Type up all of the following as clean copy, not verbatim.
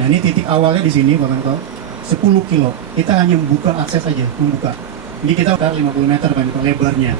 Nah ini titik awalnya di sini Pak Menko, 10 kilo. Kita hanya membuka akses saja, membuka. Ini kita udah 50 meter Pak Menko, lebarnya.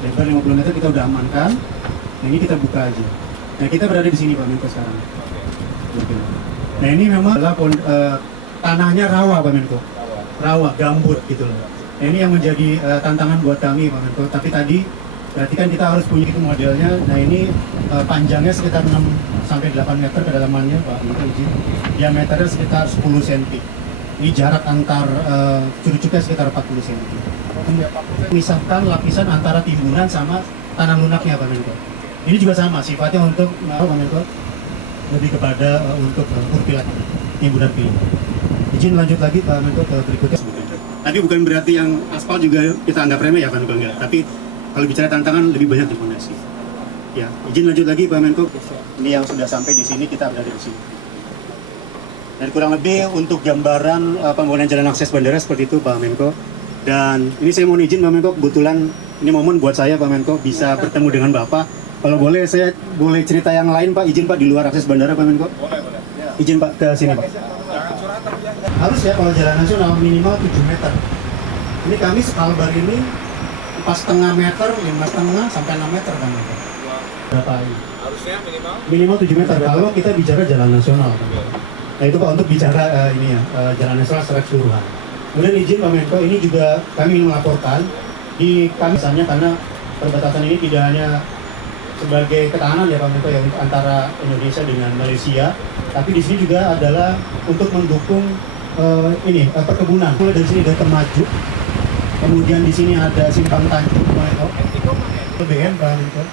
Lebar 50 meter kita udah amankan. Nah ini kita buka aja. Nah kita berada di sini Pak Menko sekarang. Gitu. Nah ini memang adalah tanahnya rawa Pak Menko. Rawa, gambut gitu loh. Nah, ini yang menjadi tantangan buat kami Pak Menko. Tapi tadi berarti kan kita harus punya itu modelnya. Nah ini panjangnya sekitar 6 sampai 8 meter kedalamannya Pak Menko izin. Diameternya sekitar 10 cm. Ini jarak antar cucuknya sekitar 40 cm. Misahkan lapisan antara timbunan sama tanah lunaknya Pak Menko. Ini juga sama sifatnya untuk Pak Menko lebih kepada untuk urpilat timbunan pilih. Izin lanjut lagi Pak Menko ke berikutnya. Tapi bukan berarti yang aspal juga kita anggap remeh ya Pak Menko, enggak. Tapi kalau bicara tantangan lebih banyak di fondasi. Ya, izin lanjut lagi Pak Menko. Ini yang sudah sampai di sini, kita berada di sini. Dan kurang lebih untuk gambaran pembangunan jalan akses bandara seperti itu Pak Menko. Dan ini saya mohon izin Pak Menko, kebetulan ini momen buat saya Pak Menko bisa bertemu dengan Bapak. Kalau boleh saya boleh cerita yang lain Pak, izin Pak di luar akses bandara Pak Menko. Boleh. Ya. Izin Pak ke sini Pak. Jangan suratan ya. Harus ya kalau jalan nasional minimal 7 meter. Ini kami sekalbar ini 4,5 meter, 5,5 sampai 6 meter Pak Menko. Berapa ini? Harusnya minimal. Minimal 7 meter kalau kita bicara jalan nasional. Nah itu Pak untuk bicara ini ya jalan nasional secara keseluruhan. Kemudian izin Pak Menko, ini juga kami ingin melaporkan di kami misalnya karena perbatasan ini tidak hanya sebagai ketahanan ya Pak Menko ya untuk antara Indonesia dengan Malaysia, tapi di sini juga adalah untuk mendukung perkebunan. Mulai dari sini ada Temaju, kemudian di sini ada Simpang Tanjung Pak Menko, PLBN Pak Menko.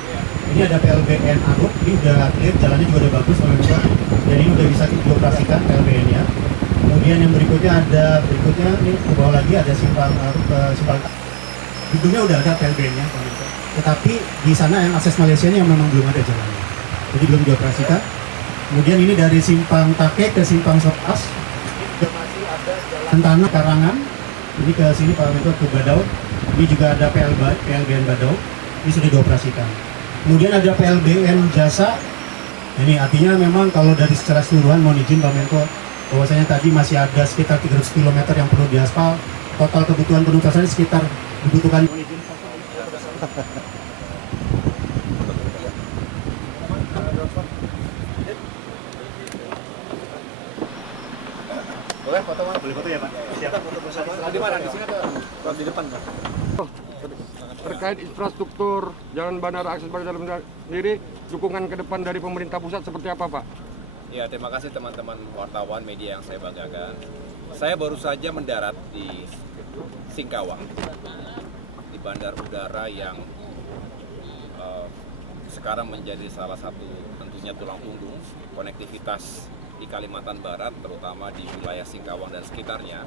Ini ada PLBN Aruk, ini udah clear, jalannya juga udah bagus Pak Menko. Dan ini udah bisa dioperasikan PLBN-nya. Kemudian yang berikutnya ini ke bawah lagi ada Simpang Aruk, Simpang gedungnya udah ada PLBN-nya Pak Menko. Tetapi di sana yang akses Malaysia ini yang memang belum ada jalannya, jadi belum dioperasikan. Kemudian ini dari Simpang Take ke Simpang Sopas, juga masih ada jalan tanah Karangan. Ini ke sini Pak Menko ke Badau. Ini juga ada PLBN Badau, ini sudah dioperasikan. Kemudian ada PLBN Jasa. Ini artinya memang kalau dari secara keseluruhan mohon izin Pak Menko, bahwasanya tadi masih ada sekitar 300 km yang perlu diaspal. Total kebutuhan penuntasan sekitar dibutuhkan. Boleh foto Mas? Boleh foto ya Pak? Siap. Foto bersama. Di mana? Di sini atau di depan Pak? Terkait infrastruktur jalan bandara akses bandara sendiri, dukungan ke depan dari pemerintah pusat seperti apa Pak? Ya, terima kasih teman-teman wartawan media yang saya banggakan. Saya baru saja mendarat di Singkawang, di bandar udara yang sekarang menjadi salah satu tentunya tulang punggung konektivitas di Kalimantan Barat, terutama di wilayah Singkawang dan sekitarnya,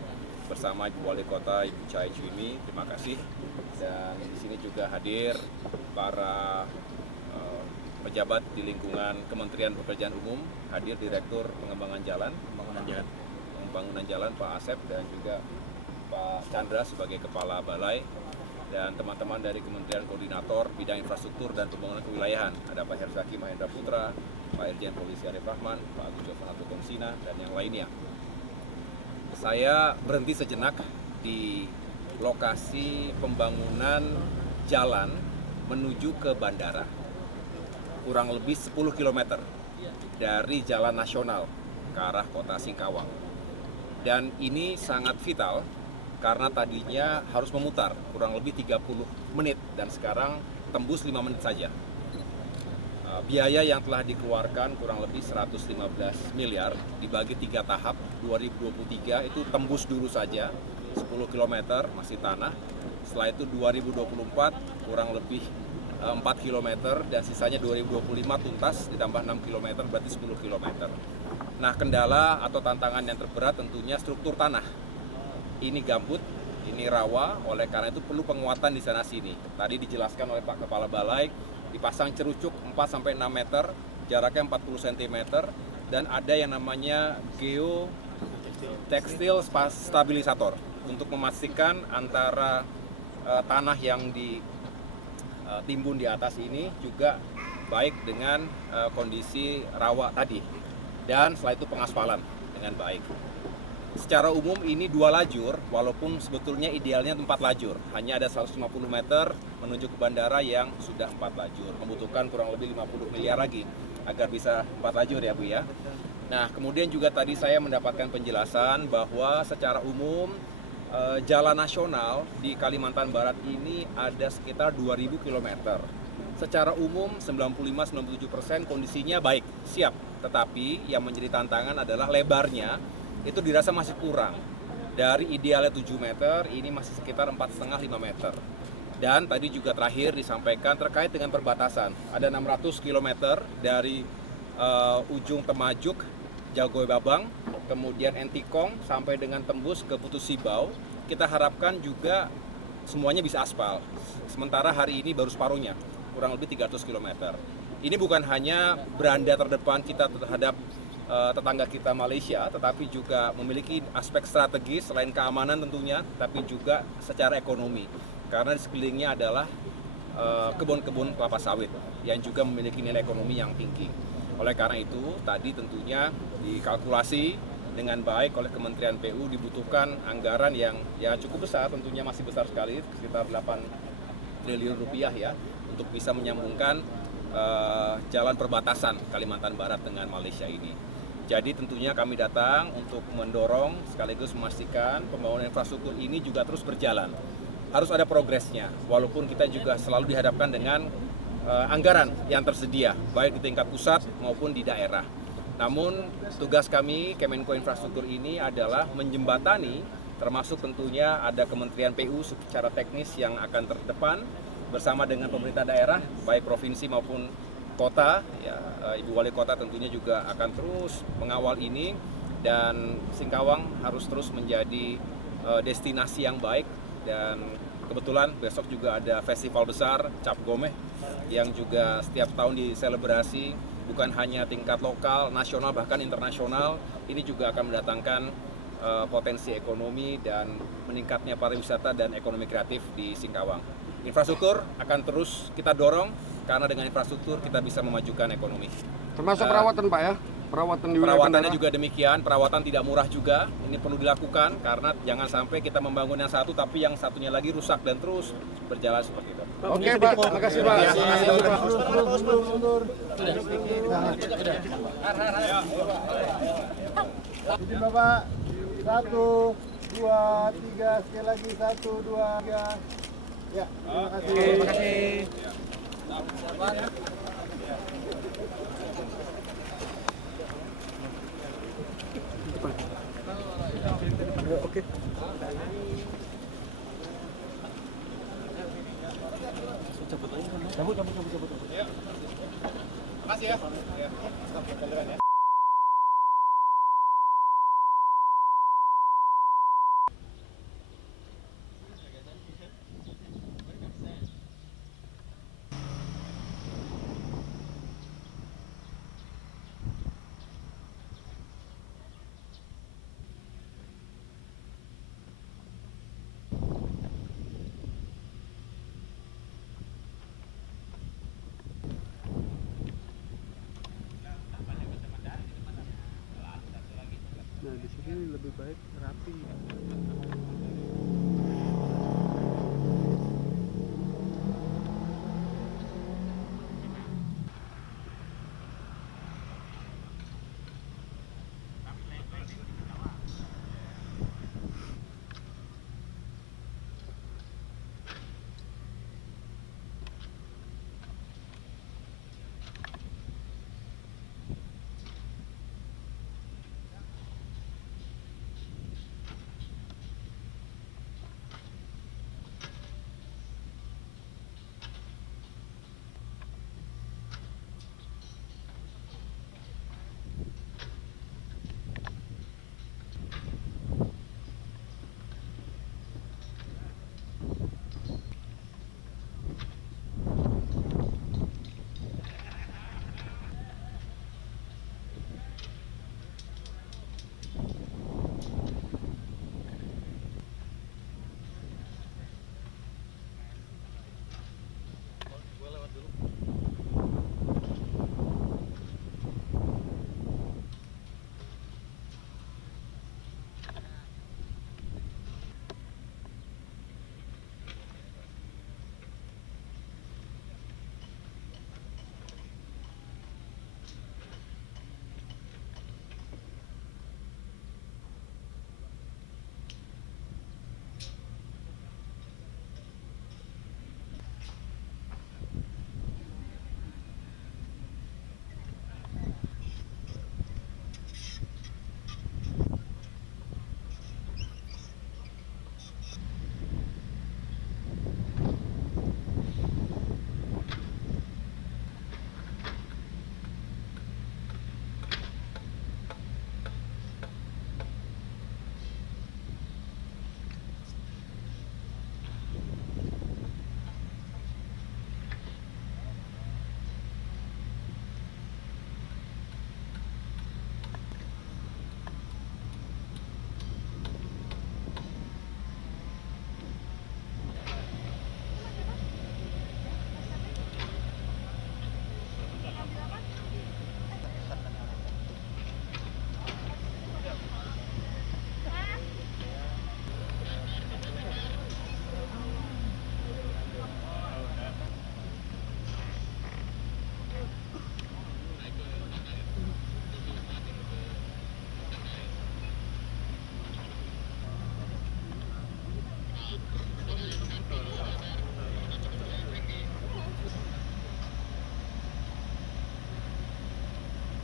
bersama Ibu Wali Kota Ibu Chai Chwimi. Terima kasih. Dan di sini juga hadir para pejabat di lingkungan Kementerian Pekerjaan Umum, hadir Direktur Pengembangan Jalan Pak Asep, dan juga Pak Chandra sebagai Kepala Balai, dan teman-teman dari Kementerian Koordinator Bidang Infrastruktur dan Pembangunan Kewilayahan. Ada Pak Herzaki Mahendra Putra, Pak Irjen Polisi Arif Rahman, Pak Agus Jovanato Konsina, dan yang lainnya. Saya berhenti sejenak di lokasi pembangunan jalan menuju ke bandara, kurang lebih 10 km dari jalan nasional ke arah kota Singkawang. Dan ini sangat vital karena tadinya harus memutar kurang lebih 30 menit dan sekarang tembus 5 menit saja. Biaya yang telah dikeluarkan kurang lebih 115 miliar dibagi 3 tahap. 2023 itu tembus dulu saja 10 km masih tanah. Setelah itu 2024 kurang lebih 4 km dan sisanya 2025 tuntas ditambah 6 km berarti 10 km. Nah, kendala atau tantangan yang terberat tentunya struktur tanah. Ini gambut, ini rawa, oleh karena itu perlu penguatan di sana sini. Tadi dijelaskan oleh Pak Kepala Balai, dipasang cerucuk 4-6 meter, jaraknya 40 cm, dan ada yang namanya geotextile stabilisator untuk memastikan antara tanah yang ditimbun di atas ini juga baik dengan kondisi rawa tadi. Dan setelah itu pengaspalan dengan baik. Secara umum ini 2 lajur, walaupun sebetulnya idealnya 4 lajur. Hanya ada 150 meter menuju ke bandara yang sudah 4 lajur. Membutuhkan kurang lebih 50 miliar lagi agar bisa 4 lajur ya Bu ya. Nah kemudian juga tadi saya mendapatkan penjelasan bahwa secara umum jalan nasional di Kalimantan Barat ini ada sekitar 2.000 km. Secara umum 95-97% kondisinya baik, siap. Tetapi yang menjadi tantangan adalah lebarnya itu dirasa masih kurang. Dari idealnya 7 meter, ini masih sekitar 4,5-5 meter. Dan tadi juga terakhir disampaikan terkait dengan perbatasan. Ada 600 km dari ujung Temajuk, Jagoy Babang, kemudian Entikong, sampai dengan tembus ke Putus Sibau. Kita harapkan juga semuanya bisa aspal. Sementara hari ini baru separuhnya, kurang lebih 300 km. Ini bukan hanya beranda terdepan kita terhadap tetangga kita Malaysia, tetapi juga memiliki aspek strategis selain keamanan tentunya, tapi juga secara ekonomi. Karena di sekelilingnya adalah kebun-kebun kelapa sawit yang juga memiliki nilai ekonomi yang tinggi. Oleh karena itu, tadi tentunya dikalkulasi dengan baik oleh Kementerian PU dibutuhkan anggaran yang ya cukup besar, tentunya masih besar sekali, sekitar 8 triliun rupiah ya, untuk bisa menyambungkan jalan perbatasan Kalimantan Barat dengan Malaysia ini. Jadi tentunya kami datang untuk mendorong sekaligus memastikan pembangunan infrastruktur ini juga terus berjalan. Harus ada progresnya, walaupun kita juga selalu dihadapkan dengan anggaran yang tersedia, baik di tingkat pusat maupun di daerah. Namun tugas kami Kemenko Infrastruktur ini adalah menjembatani, termasuk tentunya ada Kementerian PU secara teknis yang akan terdepan bersama dengan pemerintah daerah, baik provinsi maupun kota, ya, Ibu Wali Kota tentunya juga akan terus mengawal ini, dan Singkawang harus terus menjadi destinasi yang baik. Dan kebetulan besok juga ada festival besar Cap Gomeh yang juga setiap tahun diselebrasi, bukan hanya tingkat lokal, nasional, bahkan internasional. Ini juga akan mendatangkan potensi ekonomi dan meningkatnya pariwisata dan ekonomi kreatif di Singkawang. Infrastruktur akan terus kita dorong, karena dengan infrastruktur kita bisa memajukan ekonomi. Termasuk perawatan Pak ya? Perawatan di wilayah Perawatannya bandara? juga demikian, perawatan tidak murah juga. Ini perlu dilakukan karena jangan sampai kita membangun yang satu tapi yang satunya lagi rusak dan terus berjalan seperti itu. Oke Pak, makasih Pak. Izin Bapak, 1, 2, 3, sekali lagi 1, 2, 3. Ya, terima kasih. Terima kasih. Oke. Cabut. Makasih ya. Nah, di sini lebih baik rapi.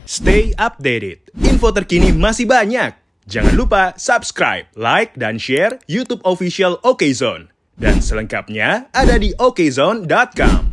Stay updated. Info terkini masih banyak. Jangan lupa subscribe, like, dan share YouTube official OKZone. Dan selengkapnya ada di okezone.com.